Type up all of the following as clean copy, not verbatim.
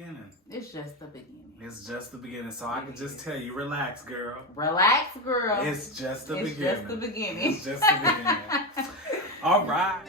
beginning. It's just the beginning. It's just the beginning. So I can just tell you, relax, girl. Relax, girl. It's just the beginning. It's just the beginning. It's just the beginning. All right.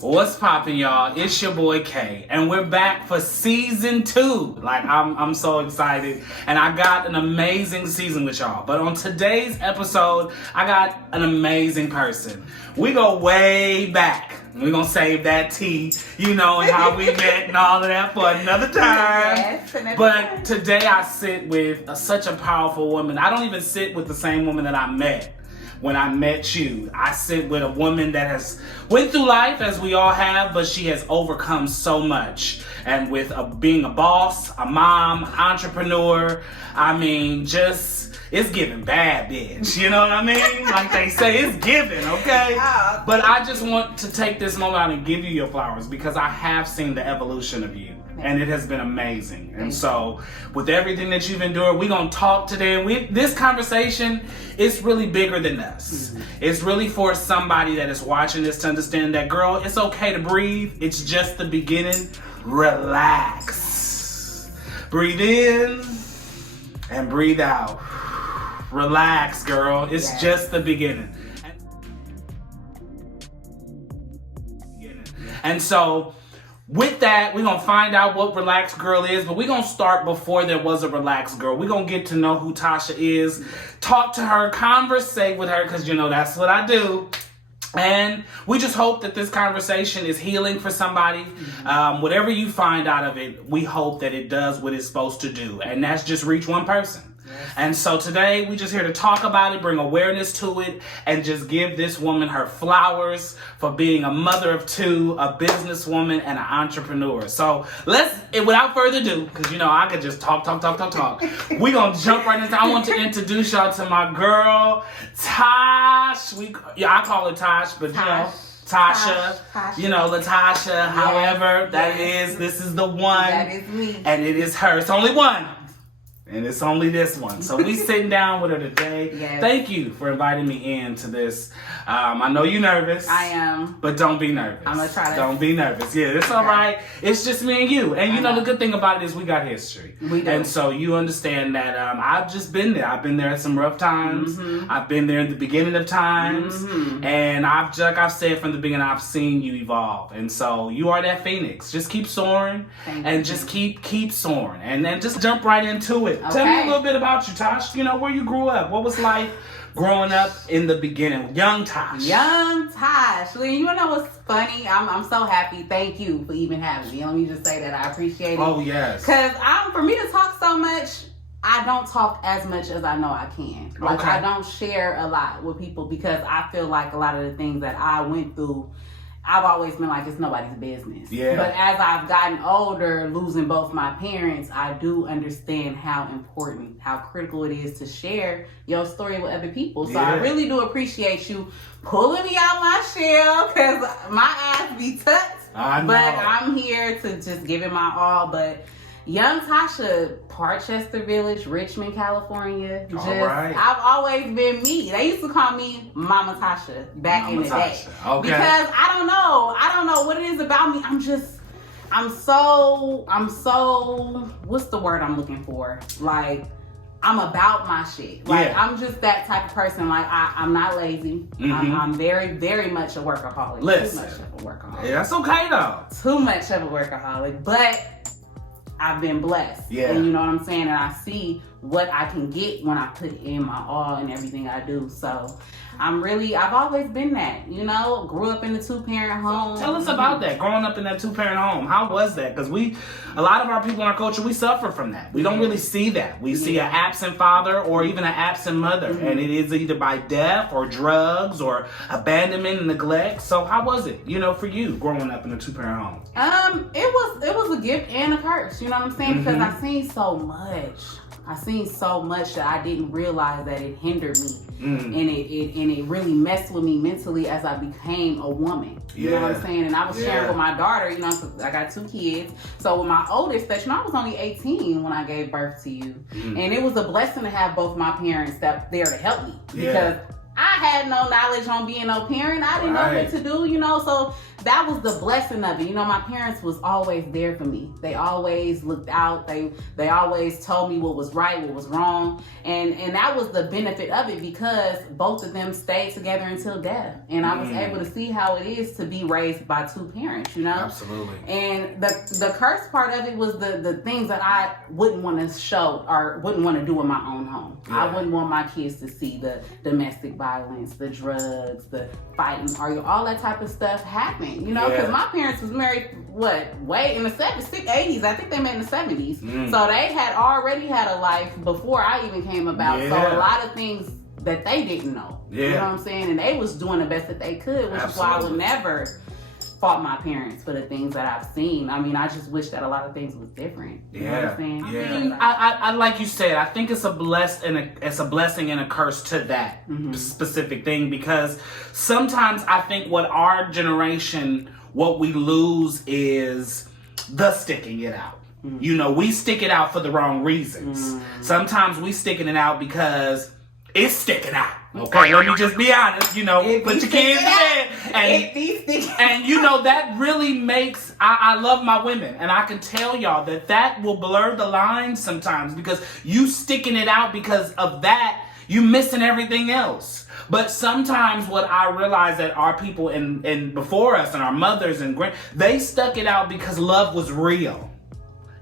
What's poppin', y'all? It's your boy K, and we're back for season 2. Like, I'm so excited, and I got an amazing season with y'all. But on today's episode, I got an amazing person. We go way back. We're gonna save that tea, and how we met and all of that for another time. Yes, but today I sit with such a powerful woman. I don't even sit with the same woman that I met when I met you. I sit with a woman that has went through life, as we all have, but she has overcome so much. And with being a boss, a mom, entrepreneur, it's giving bad bitch. You know what I mean? Like they say, it's giving, okay? But I just want to take this moment out and give you your flowers because I have seen the evolution of you. And it has been amazing. And so, with everything that you've endured, we're going to talk today. And this conversation is really bigger than us. Mm-hmm. It's really for somebody that is watching this to understand that, girl, it's okay to breathe. It's just the beginning. Relax. Breathe in and breathe out. Relax, girl. It's just the beginning. And so, with that, we're going to find out what Relaxed Girl is, but we're going to start before there was a Relaxed Girl. We're going to get to know who Tasha is, talk to her, conversate with her, because, that's what I do. And we just hope that this conversation is healing for somebody. Whatever you find out of it, we hope that it does what it's supposed to do, and that's just reach one person. And so today, we just here to talk about it, bring awareness to it, and just give this woman her flowers for being a mother of 2, a businesswoman, and an entrepreneur. So without further ado, because I could just talk. We're going to jump right into I want to introduce y'all to my girl, Tosh. I call her Tosh, but Tasha, LaTasha, however that is, this is the one. That is me. And it is her. It's only one. And it's only this one. So we sitting down with her today. Yes. Thank you for inviting me into this. I know you're nervous. I am. But don't be nervous. I'm going to try to. Don't be nervous. Yeah, it's all right. It's just me and you. And the good thing about it is we got history. We do. And so you understand that I've just been there. I've been there at some rough times. Mm-hmm. I've been there in the beginning of times. Mm-hmm. And like I've said from the beginning, I've seen you evolve. And so you are that phoenix. Just keep soaring. And just keep soaring. And then just jump right into it. Okay. Tell me a little bit about you, Tosh. Where you grew up. What was life growing up in the beginning? Young Tosh. Young Tosh. You know what's funny? I'm so happy. Thank you for even having me. Let me just say that. I appreciate it. Oh, yes. Because for me to talk so much, I don't talk as much as I know I can. Okay. I don't share a lot with people because I feel like a lot of the things that I went through, I've always been like, it's nobody's business. Yeah. But as I've gotten older, losing both my parents, I do understand how important, how critical it is to share your story with other people. So I really do appreciate you pulling me out my shell because my ass be tucked. I know. But I'm here to just give it my all. But Young Tasha, Parchester Village, Richmond, California. Right. I've always been me. They used to call me Mama Tasha back in the day. Okay. Because I don't know what it is about me. I'm so, what's the word I'm looking for? Like, I'm about my shit. Like, I'm just that type of person. Like, I'm not lazy. Mm-hmm. I'm very, very much a workaholic. Listen. Too much of a workaholic. Yeah, that's okay, though. Too much of a workaholic. But I've been blessed. Yeah. And you know what I'm saying? And I see what I can get when I put in my all and everything I do. So I've always been that, grew up in a 2-parent home. Tell us about that, growing up in that 2-parent home. How was that? Because a lot of our people in our culture, we suffer from that. We don't really see that. We see an absent father or even an absent mother. And it is either by death or drugs or abandonment and neglect. So how was it, for you growing up in a 2-parent home? It was a gift and a curse, you know what I'm saying? Because I seen so much that I didn't realize that it hindered me. And it really messed with me mentally as I became a woman. You know what I'm saying? And I was sharing with my daughter, 'cause I got 2 kids. So with my oldest, I was only 18 when I gave birth to you. And it was a blessing to have both my parents there to help me. Because I had no knowledge on being no parent. I didn't know what to do, so that was the blessing of it. My parents was always there for me. They always looked out. They always told me what was right, what was wrong. And that was the benefit of it because both of them stayed together until death. And I was able to see how it is to be raised by 2 parents, Absolutely. And the curse part of it was the things that I wouldn't want to show or wouldn't want to do in my own home. I wouldn't want my kids to see the domestic violence, the drugs, the fighting, all that type of stuff happen. Because my parents was married, way in the 80s. I think they met in the 70s. So they had already had a life before I even came about. So a lot of things that they didn't know. You know what I'm saying? And they was doing the best that they could, which is why I would never fault my parents for the things that I've seen. I just wish that a lot of things was different. You know what I'm saying? Yeah. I like you said, I think it's a blessing and a curse to that specific thing, because sometimes I think what we lose is the sticking it out. We stick it out for the wrong reasons. Sometimes we sticking it out because it's sticking out. Okay, let me just be honest. Put your kids in bed, and that really makes. I love my women, and I can tell y'all that will blur the lines sometimes because you sticking it out because of that, you missing everything else. But sometimes what I realize that our people and before us and our mothers and they stuck it out because love was real.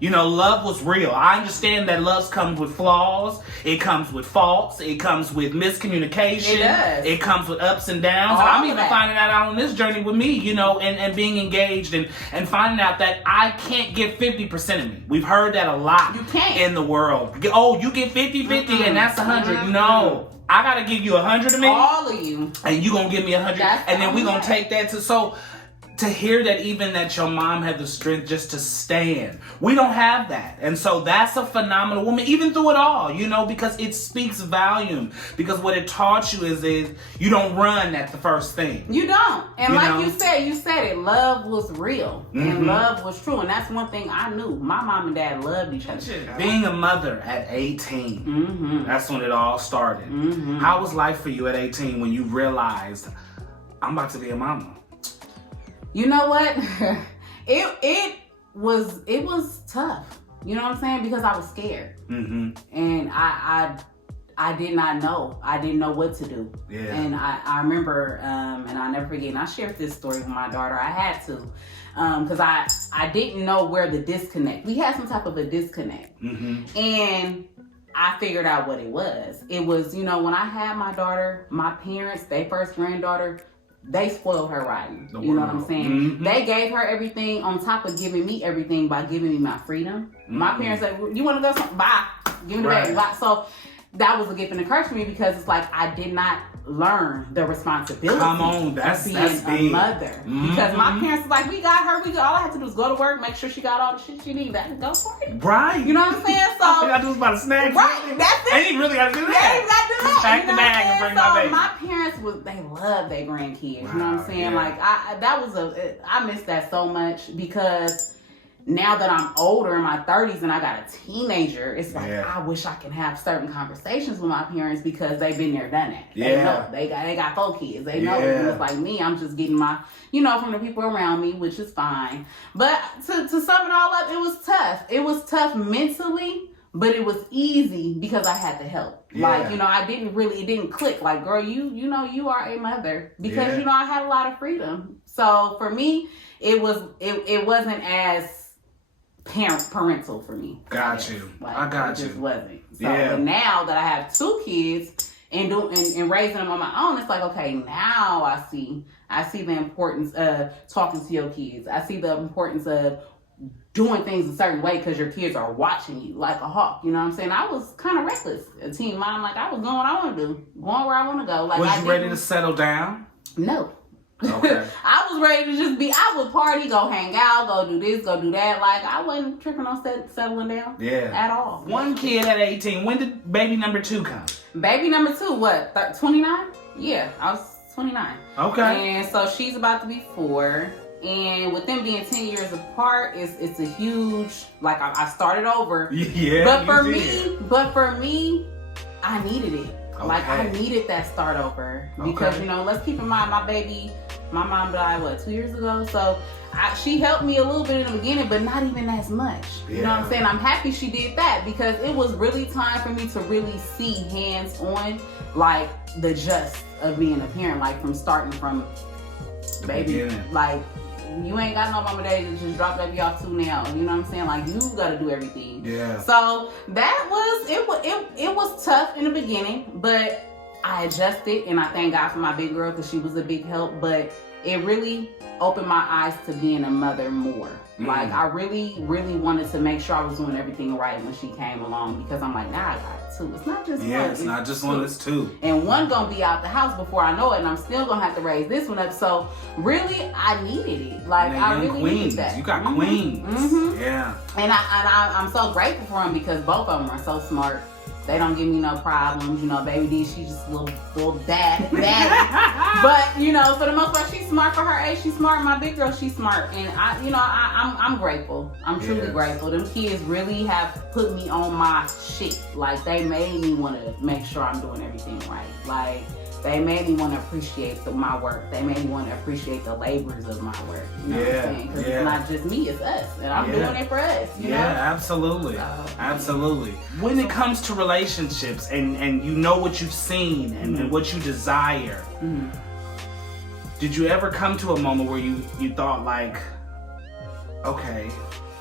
Love was real. I understand that love comes with flaws. It comes with faults. It comes with miscommunication. It does. It comes with ups and downs. And I'm even finding that out on this journey with me, and being engaged and finding out that I can't give 50% of me. We've heard that a lot. You can't. In the world. Oh, you get 50-50 and that's 100. No. I got to give you 100 of me. All of you. And you going to give me 100. And then we're going to take that to hear that even that your mom had the strength just to stand. We don't have that. And so that's a phenomenal woman, even through it all, because it speaks volume. Because what it taught you is you don't run at the first thing. You don't. And you said it, love was real. And love was true. And that's one thing I knew. My mom and dad loved each other. Being a mother at 18, that's when it all started. How was life for you at 18 when you realized, I'm about to be a mama? You know what? It was tough. You know what I'm saying? Because I was scared. And I did not know. I didn't know what to do. Yeah. And I remember, and I'll never forget, and I shared this story with my daughter. I had to. Because I didn't know where the disconnect. We had some type of a disconnect. And I figured out what it was. It was, when I had my daughter, my parents, their first granddaughter, they spoiled her rotten. You know what I'm saying? They gave her everything on top of giving me everything by giving me my freedom. My parents said, you want to go something? Bye. Give me the bag. Bye. So that was a gift and a curse for me because it's like I did not learn the responsibility of being a mother. Because my parents was like, we got her. All I have to do is go to work, make sure she got all the shit she needs. That go for it. Right. You know what I'm saying? So all I got to do is buy the snacks. Right. That's it. And you really got to do that. Yeah, you got to do that. Pack the bag and bring my baby. My parents they love their grandkids. Wow, you know what I'm saying? Yeah. I miss that so much because now that I'm older in my 30s and I got a teenager, it's like I wish I can have certain conversations with my parents because they've been there, done that. They know. They got 4 kids. They know. It's like me, I'm just getting my, from the people around me, which is fine. But to sum it all up, it was tough. It was tough mentally, but it was easy because I had the help. Yeah. It didn't click. Like, girl, you are a mother because, I had a lot of freedom. So for me, it wasn't as parental for me. Got you. Like, I got it you. just wasn't. So Yeah. but now that I have 2 kids and raising them on my own, it's like, okay, now I see the importance of talking to your kids. I see the importance of doing things a certain way because your kids are watching you like a hawk. You know what I'm saying? I was kind of reckless. A teen mom, like I was doing what I want to do, going where I want to go. Like, was you ready to settle down? No. Okay. I was ready to just be, I would party, go hang out, go do this, go do that. Like, I wasn't tripping on settling down. Yeah. At all. One kid at 18. When did baby number 2 come? Baby number 2, what, 29? Yeah, I was 29. Okay. And so she's about to be 4. And with them being 10 years apart, it's a huge, like, I started over. Yeah, But for me, I needed it. Okay. Like, I needed that start over. Because, Okay. you know, let's keep in mind, my mom died, 2 years ago? So she helped me a little bit in the beginning, but not even as much. Yeah. You know what I'm saying? I'm happy she did that because it was really time for me to really see hands-on, like, the gist of being a parent, like, from starting from baby, like, you ain't got no mama daddy to just drop baby off to now. You know what I'm saying? Like, you got to do everything. Yeah. So that was it was tough in the beginning, but I adjusted, and I thank God for my big girl because she was a big help. But it really opened my eyes to being a mother more. Like, I really, really wanted to make sure I was doing everything right when she came along because I'm like, now I got 2. It's not just one. Yeah, it's not just 1, it's 2. And one gonna be out the house before I know it, and I'm still gonna have to raise this one up. So really, I needed it. Like, I really needed that. You got queens. Yeah. And I'm so grateful for them because both of them are so smart. They don't give me no problems. You know, baby D, she's just a little bad. But, you know, for the most part, she's smart for her age. She's smart. My big girl, she's smart. And I'm grateful. I'm truly grateful. Them kids really have put me on my shit. Like, they made me want to make sure I'm doing everything right. Like, they made me want to appreciate my work. They made me want to appreciate the labors of my work. You know what I'm saying? Because it's not just me, it's us. And I'm doing it for us. You know? Absolutely. Absolutely. When it comes to relationships and you know what you've seen and what you desire, did you ever come to a moment where you thought, like, okay,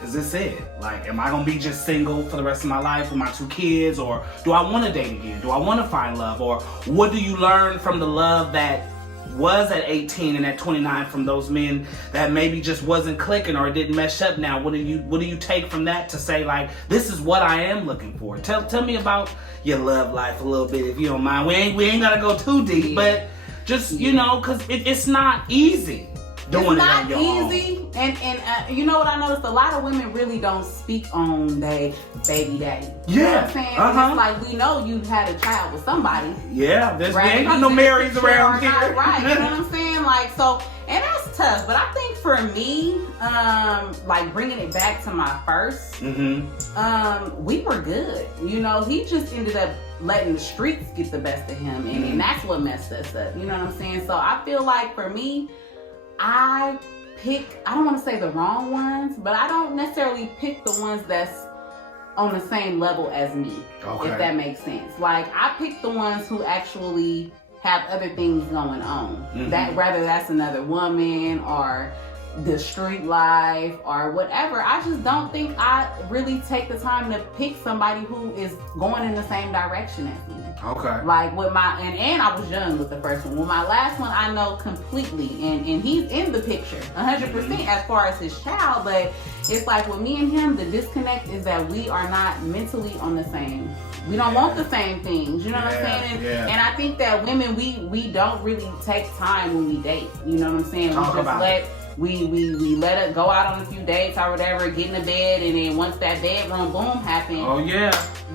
is this it? Like, am I gonna be just single for the rest of my life with my 2 kids? Or do I want to date again? Do I want to find love? Or what do you learn from the love that was at 18 and at 29 from those men that maybe just wasn't clicking or it didn't mesh up now? What do you take from that to say, like, this is what I am looking for? Tell me about your love life a little bit, if you don't mind. We ain't gotta go too deep, but just, you know, because it's not easy. Doing it's not it on your easy, own. and you know what I noticed? A lot of women really don't speak on their baby daddy. You know what I'm saying? It's like, we know you had a child with somebody. Yeah, we ain't got no Marys around here. Right, you know what I'm saying? Like, so, and that's tough. But I think for me, like, bringing it back to my first, we were good. You know, he just ended up letting the streets get the best of him, and that's what messed us up. You know what I'm saying? So I feel like for me, I don't want to say the wrong ones, but I don't necessarily pick the ones that's on the same level as me, if that makes sense. Like, I pick the ones who actually have other things going on. That whether that's another woman or the street life or whatever. I just don't think I really take the time to pick somebody who is going in the same direction as me. Okay. Like with my, and I was young with the first one. With my last one, I know completely, and he's in the picture 100% as far as his child, but it's like with me and him, the disconnect is that we are not mentally on the same. We don't want the same things, you know what I'm saying? And I think that women, we don't really take time when we date, you know what I'm saying? We let it go out on a few dates or whatever, get in the bed, and then once that bedroom boom happens,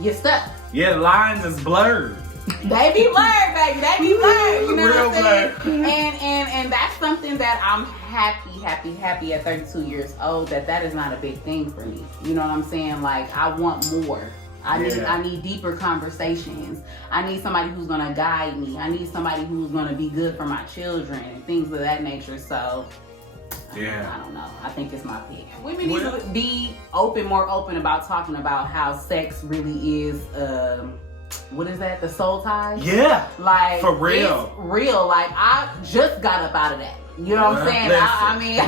you're stuck. Yeah, the lines is blurred. They be blurred, baby. They be blurred. You know Real what I'm saying? And that's something that I'm happy at 32 years old that is not a big thing for me. You know what I'm saying? Like, I want more. I need deeper conversations. I need somebody who's gonna guide me. I need somebody who's gonna be good for my children and things of that nature. So I don't know. I think it's my pick. Women need to be more open about talking about how sex really is, what is that? The soul tie? Yeah. Like, for real. It's real. Like, I just got up out of that. You know what I'm saying? I mean,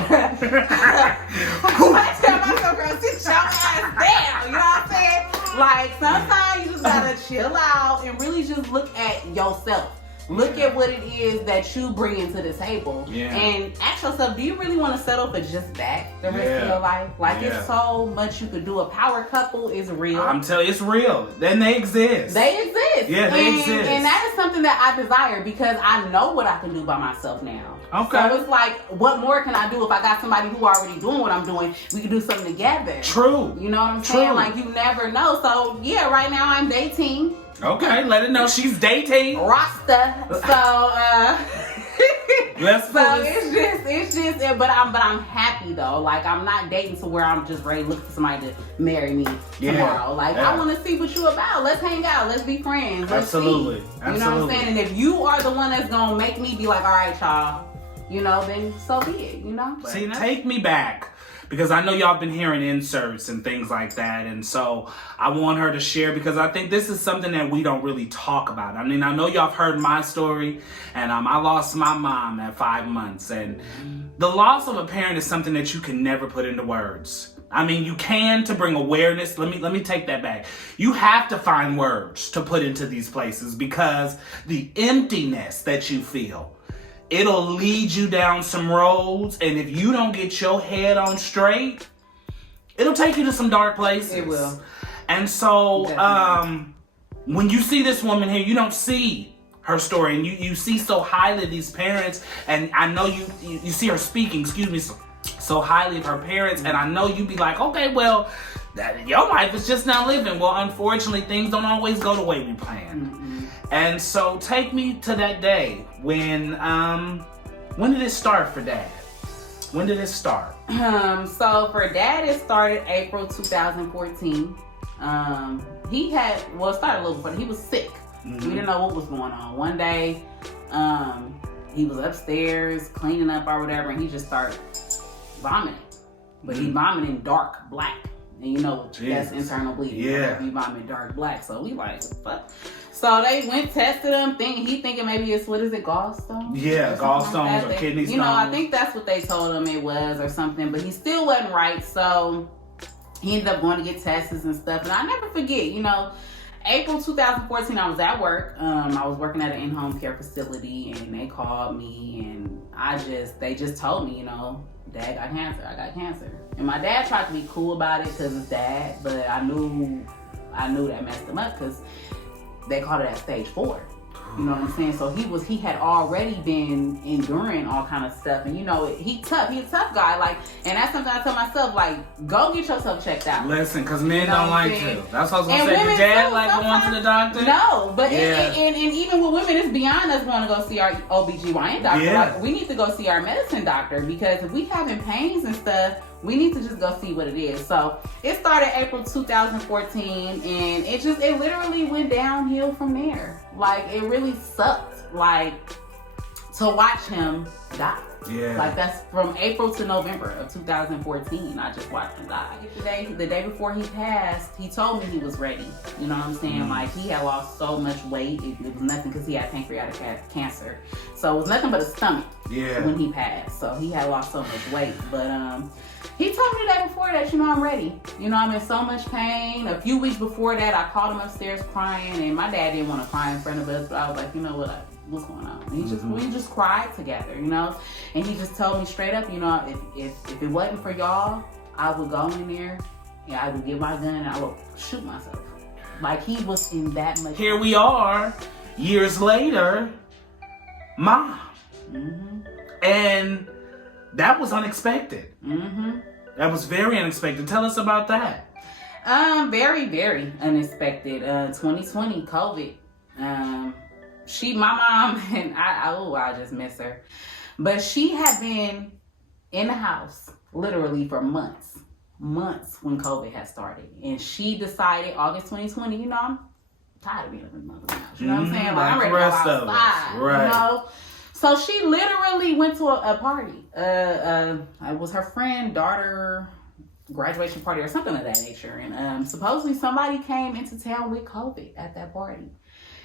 when I tell myself, girl, sit your ass down. You know what I'm saying? Like, sometimes you just gotta chill out and really just look at yourself. Look at what it is that you bring into the table. Yeah. And ask yourself, do you really want to settle for just that the rest of your life? Like, it's so much you could do. A power couple is real. I'm telling you, it's real. Then they exist. They exist. Yeah, they exist. And that is something that I desire because I know what I can do by myself now. Okay. So it's like, what more can I do if I got somebody who already doing what I'm doing? We can do something together. True. You know what I'm saying? Like, you never know. So, yeah, right now I'm dating. Okay, let it know she's dating. Rasta. So, Let's so it's just, but I'm happy though. Like, I'm not dating to where I'm just ready to look for somebody to marry me tomorrow. Like, I want to see what you about. Let's hang out. Let's be friends. Let's Absolutely. see. You know what I'm saying? And if you are the one that's gonna make me be like, all right, y'all, you know, then so be it. You know. See, take me back. Because I know y'all been hearing inserts and things like that. And so I want her to share because I think this is something that we don't really talk about. I mean, I know y'all have heard my story and I lost my mom at 5 months. And the loss of a parent is something that you can never put into words. I mean, you can to bring awareness. Let me take that back. You have to find words to put into these places because the emptiness that you feel, it'll lead you down some roads, and if you don't get your head on straight, it'll take you to some dark places. It will. And so, when you see this woman here, you don't see her story, and you see so highly these parents, and I know you see her speaking, so highly of her parents, and I know you be like, okay, well, your life is just not living. Well, unfortunately, things don't always go the way we planned. And so take me to that day when did it start for Dad? When did it start? So for Dad, it started April 2014. It started a little before. He was sick. We didn't know what was going on. One day, he was upstairs cleaning up or whatever, and he just started vomiting. But he vomited dark black. And you know, that's internal bleeding. Yeah. You vomit dark black. So we like, fuck. So they went, tested him, thinking maybe it's, what is it, gallstones? Yeah, gallstones or kidney stones. You know, I think that's what they told him it was or something, but he still wasn't right. So he ended up going to get tests and stuff. And I never forget, you know, April 2014, I was at work. I was working at an in-home care facility, and they called me, and they just told me, you know, Dad got cancer. I got cancer. And my dad tried to be cool about it because it's Dad, but I knew that messed him up because they called it at stage 4. You know what I'm saying? So he had already been enduring all kind of stuff. And you know, he's a tough guy. Like, and that's something I tell myself, like, go get yourself checked out. Listen, because men don't like to. That's what I was going to say. Women Your dad too, like going to the doctor? No, but and even with women, it's beyond us going to go see our OBGYN doctor. Yeah. Like, we need to go see our medicine doctor because if we having pains and stuff, we need to just go see what it is. So it started April 2014, and it literally went downhill from there. Like, it really sucked. Like, to watch him die. Yeah. Like, that's from April to November of 2014. I just watched him die. The day before he passed, he told me he was ready. You know what I'm saying? Like, he had lost so much weight. It was nothing because he had pancreatic cancer. So it was nothing but a stomach when he passed. So he had lost so much weight. But he told me the day before that, you know, I'm ready. You know, I'm in so much pain. A few weeks before that, I called him upstairs crying, and my dad didn't want to cry in front of us, but I was like, you know what? What's going on? And we just cried together, you know? And he just told me straight up, you know, if it wasn't for y'all, I would go in there, and I would get my gun, and I would shoot myself. Like, he was in that much. Here we are, years later, Mom. And that was unexpected. That was very unexpected. Tell us about that. Very, very unexpected. 2020, COVID. My mom, and I just miss her. But she had been in the house literally for months when COVID had started. And she decided August 2020, you know, I'm tired of being in the house. You know what I'm saying? Like, I'm ready to go outside. Right. You know? So she literally went to a party. It was her friend, daughter, graduation party or something of that nature. And supposedly somebody came into town with COVID at that party.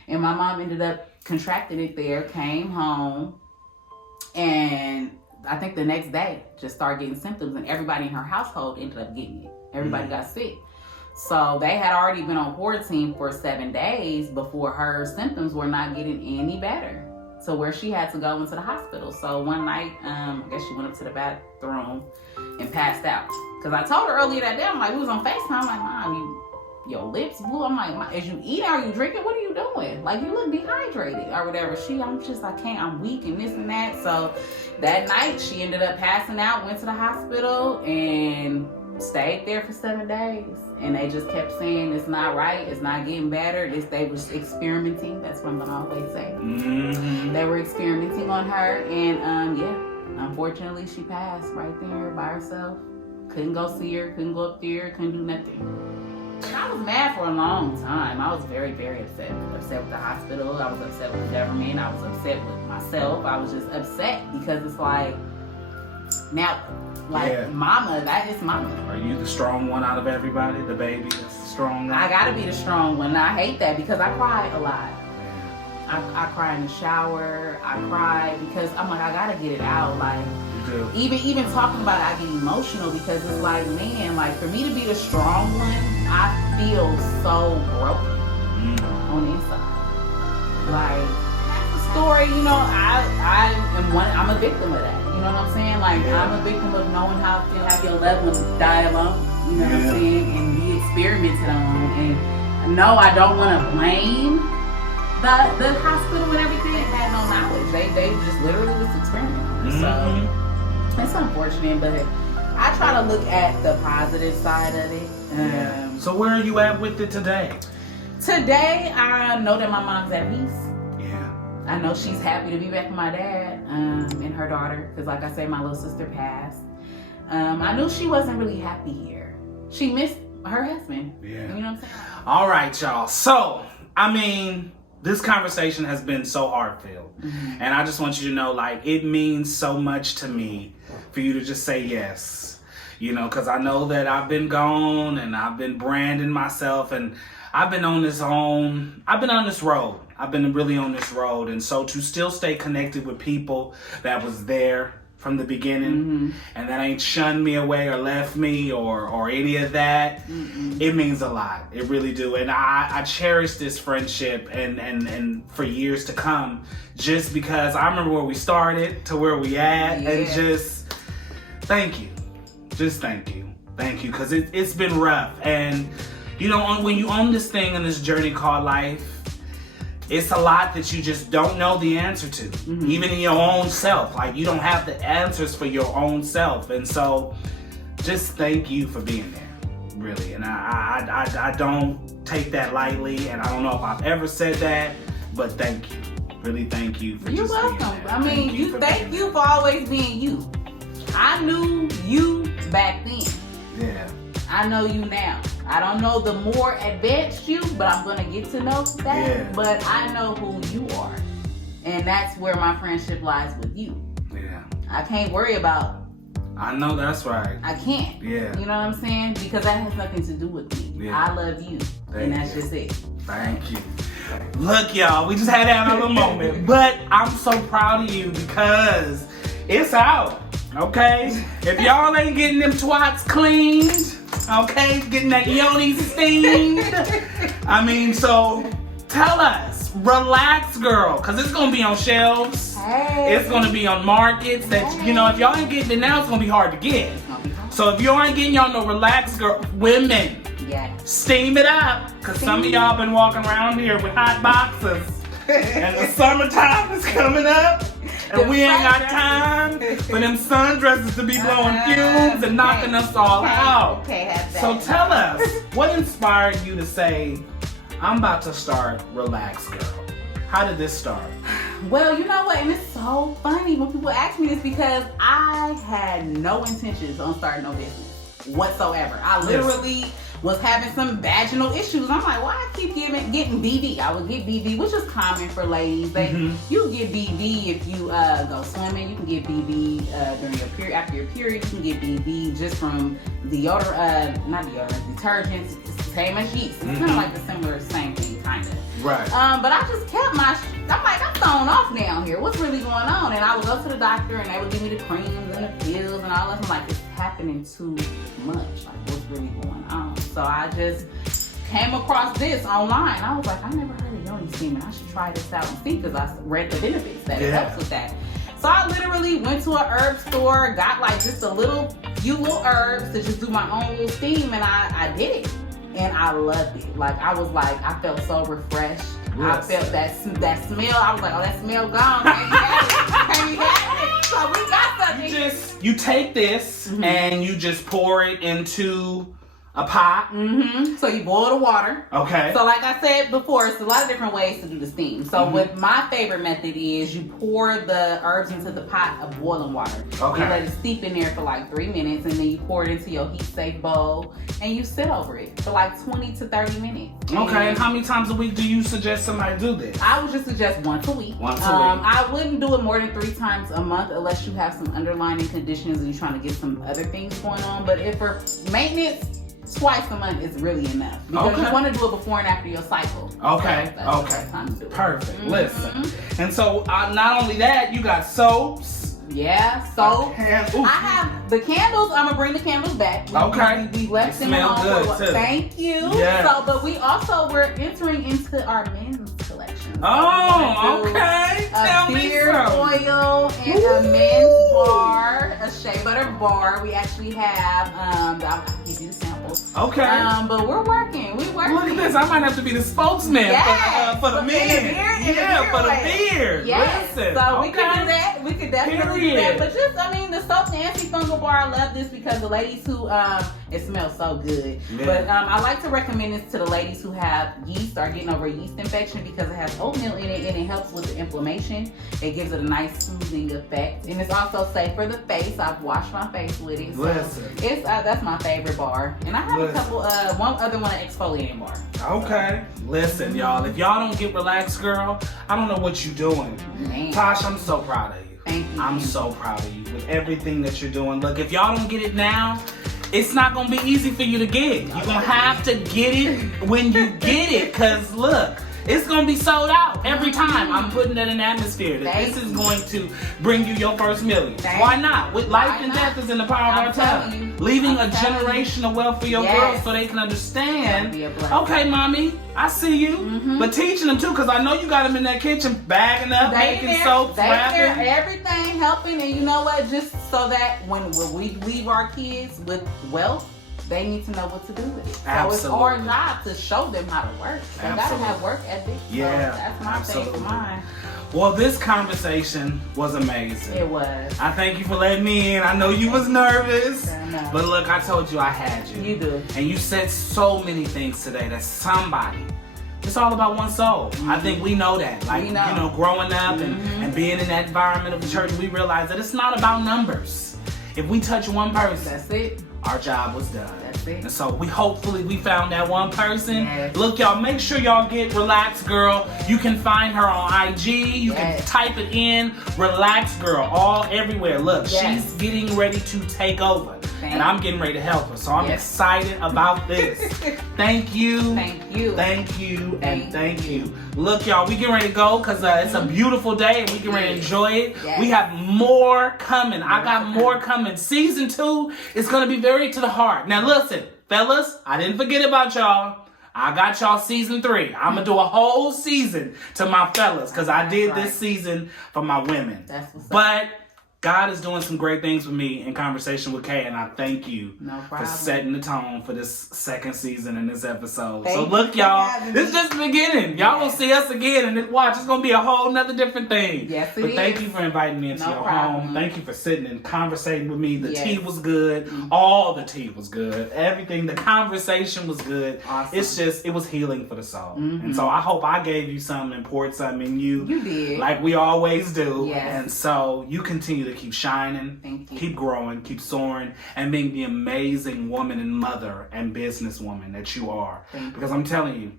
And my mom ended up contracting it there, came home, and I think the next day, just started getting symptoms, and everybody in her household ended up getting it. Everybody got sick. So they had already been on quarantine for 7 days before her symptoms were not getting any better. So where she had to go into the hospital. So one night, I guess she went up to the bathroom and passed out. Because I told her earlier that day, I'm like, we was on FaceTime. I'm like, Mom, your lips blue. I'm like, is you eating? Are you drinking? What are you doing? Like, you look dehydrated or whatever. I can't, I'm weak and this and that. So that night, she ended up passing out, went to the hospital, and stayed there for 7 days. And they just kept saying, it's not right, it's not getting better. They was experimenting. That's what I'm gonna always say. Mm-hmm. They were experimenting on her, and unfortunately she passed right there by herself. Couldn't go see her, couldn't go up there, couldn't do nothing. And I was mad for a long time. I was very, very upset. Upset with the hospital, I was upset with the government, I was upset with myself. I was just upset because it's like, now, mama, that is mama. Are you the strong one out of everybody? The baby that's the strong one? I gotta be the strong one. And I hate that because I cry a lot. I cry in the shower. I cry because I'm like, I gotta get it out. Like, you do. Even talking about it, I get emotional because it's like, man, like for me to be the strong one, I feel so broken on the inside. Like, that's the story, you know. I'm a victim of that. You know what I'm saying? Like, I'm a victim of knowing how to have your loved ones die alone. You know what I'm saying? And be experimented on. And no, I don't want to blame the hospital and everything. They had no knowledge. They just literally was experimenting. So it's unfortunate, but I try to look at the positive side of it. So where are you at with it today? Today, I know that my mom's at peace. Yeah. I know she's happy to be back with my dad and her daughter, because like I say, my little sister passed. I knew she wasn't really happy here. She missed her husband. Yeah. You know what I'm saying? All right, y'all. So, I mean, this conversation has been so heartfelt. And I just want you to know, like, it means so much to me for you to just say yes. You know, because I know that I've been gone and I've been branding myself, and I've been on this road. I've been really on this road. And so to still stay connected with people that was there from the beginning and that ain't shunned me away or left me or any of that, it means a lot. It really do. And I cherish this friendship and for years to come, just because I remember where we started to where we at, and just thank you. Just thank you. Thank you. Because it's been rough. And you know, when you own this thing and this journey called life, it's a lot that you just don't know the answer to, even in your own self. Like, you don't have the answers for your own self. And so just thank you for being there, really. And I don't take that lightly, and I don't know if I've ever said that, but thank you. Really thank you for You're just welcome. being there. I mean, thank you for always being you. I knew you back then. Yeah. I know you now. I don't know the more advanced you, but I'm going to get to know that. Yeah. But I know who you are. And that's where my friendship lies with you. Yeah. I can't worry about... I know that's right. I can't. Yeah. You know what I'm saying? Because that has nothing to do with me. Yeah. I love you. And that's just it. Thank you. Look, y'all, we just had to have a little moment. But I'm so proud of you because it's out. Okay? If y'all ain't getting them twats cleaned, okay, getting that yoni steamed, I mean, so tell us, relax, girl, because it's going to be on shelves. Hey. It's going to be on markets that, you know, if y'all ain't getting it now, it's going to be hard to get. So if y'all ain't getting y'all no relax, girl, women, steam it up, because some of y'all been walking around here with hot boxes, and the summertime is coming up. And we ain't got time for them sundresses to be blowing fumes and knocking us all out. So tell us, what inspired you to say, I'm about to start Relax Girl? How did this start? Well, you know what? And it's so funny when people ask me this, because I had no intentions on starting no business whatsoever. I literally was having some vaginal issues. I'm like, why I keep getting BV? I would get BV, which is common for ladies. You get BV if you go swimming. You can get BV during your period. After your period, you can get BV just from deodorant, not deodorant, detergents. It's the same as yeast. It's kind of like the same thing, kind of. Right. But I just kept I'm like, I'm on off down here. What's really going on? And I would go to the doctor and they would give me the creams and the pills and all that. I'm like, it's happening too much. Like, what's really going on? So I just came across this online. I was like, I never heard of yoni steaming. I should try this out and see, because I read the benefits that it helps with that. So I literally went to a herb store, got like just a few little herbs to just do my own little steam, and I did it. And I loved it. Like, I was like, I felt so refreshed. Yes. I felt that smell. I was like, oh, that smell gone. Can't be had it. So we got something. You take this and you just pour it into a pot. So you boil the water. Okay. So like I said before, it's a lot of different ways to do the steam. So what my favorite method is, you pour the herbs into the pot of boiling water. Okay. You let it steep in there for like 3 minutes, and then you pour it into your heat safe bowl and you sit over it for like 20 to 30 minutes. Okay. And how many times a week do you suggest somebody do this? I would just suggest once a week. Once a week. I wouldn't do it more than 3 times a month unless you have some underlying conditions and you're trying to get some other things going on. But if for maintenance, twice a month is really enough, because you want to do it before and after your cycle. Okay. So that's the time to do it. Perfect. Listen. And so not only that, you got soaps. Yeah, soap. I have the candles. I'm gonna bring the candles back. Okay. We left them smell on. Good too. Thank you. Yes. So, but we're entering into our men's collection. Oh, okay. Tell me beard so. oil and a men's bar, a shea butter bar. We actually have. I'll give you the samples. Okay. But we're working. Look at this. I might have to be the spokesman for the men. For the beard. Yes. Listen. So we can do that. We could definitely do that. But just, the soap, the antifungal bar, I love this because the ladies who, it smells so good. Yeah. But I like to recommend this to the ladies who have yeast or getting over a yeast infection, because it has oatmeal in it and it helps with the inflammation. It gives it a nice soothing effect. And it's also safe for the face. I've washed my face with it. So it's that's my favorite bar. And I have a couple, one other one, an exfoliating bar. Okay. Listen, y'all. If y'all don't get relaxed, girl, I don't know what you're doing. Man. Tosh, I'm so proud of you. Thank you. I'm so proud of you with everything that you're doing. Look, if y'all don't get it now, it's not going to be easy for you to get. You're going to have to get it when you get it. Because, look, it's going to be sold out every time. I'm putting it in the atmosphere that this is going to bring you your first million. Why not? With life and death is in the power of our tongue. Leaving a generational wealth for your girls so they can understand, okay, mommy, I see you. But teaching them too, because I know you got them in that kitchen bagging up, making soaps, wrapping. Everything helping. And you know what? Just so that when we leave our kids with wealth, they need to know what to do with it. So it's our job to show them how to work. They gotta have work ethic. Yeah, so that's my thing for mine. Well, this conversation was amazing. It was. I thank you for letting me in. I know you was nervous, but look, I told you I had you. You do. And you said so many things today that somebody, it's all about one soul. I think we know that. Like, you know, growing up and being in that environment of the church, we realize that it's not about numbers. If we touch one person, that's it. Our job was done. That's it. And so hopefully we found that one person. Yes. Look, y'all, make sure y'all get Relax Girl. You can find her on IG. You can type it in, Relax Girl, all everywhere. Look, she's getting ready to take over. And I'm getting ready to help her. So I'm excited about this. Thank you. Thank you. Thank you. And thank you. Look, y'all, we getting ready to go because it's a beautiful day and we getting ready to enjoy it. Yes. We have more coming. I got more coming. Season 2 is going to be very to the heart. Now listen, fellas, I didn't forget about y'all. I got y'all season 3. I'm going to do a whole season to my fellas because I did this season for my women. That's what's up. But God is doing some great things with me in Conversation with Kay, and I thank you for setting the tone for this second season and this episode. So look, y'all, this is just the beginning. Y'all gonna see us again, and watch, it's gonna be a whole nother different thing. Yes, But thank you for inviting me into your home. Thank you for sitting and conversating with me. The tea was good. All the tea was good. Everything, the conversation was good. Awesome. It's just, it was healing for the soul. And so I hope I gave you something and poured something in you. You did. Like we always do. Yes. And so you continue to keep shining, keep growing, keep soaring, and being the amazing woman and mother and businesswoman that you are. Because I'm telling you,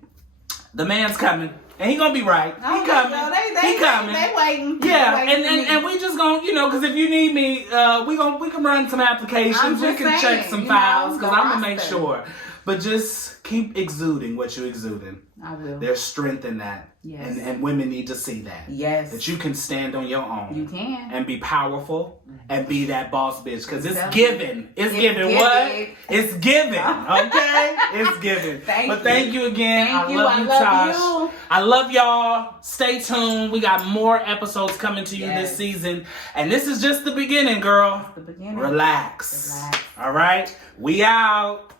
the man's coming, and he gonna be right. He coming. He coming. They waiting. Yeah, and we just gonna, because if you need me, we can run some applications. We can check some files because I'm gonna make sure. But just keep exuding what you're exuding. I will. There's strength in that. Yes. And women need to see that. Yes. That you can stand on your own. You can. And be powerful and be that boss bitch. Because it's Tell giving. It's giving what? It's giving. Okay? It's giving. Thank you again. Thank you. I love you, Tosh. I love y'all. Stay tuned. We got more episodes coming to you this season. And this is just the beginning, girl. The beginning. Relax. All right? We out.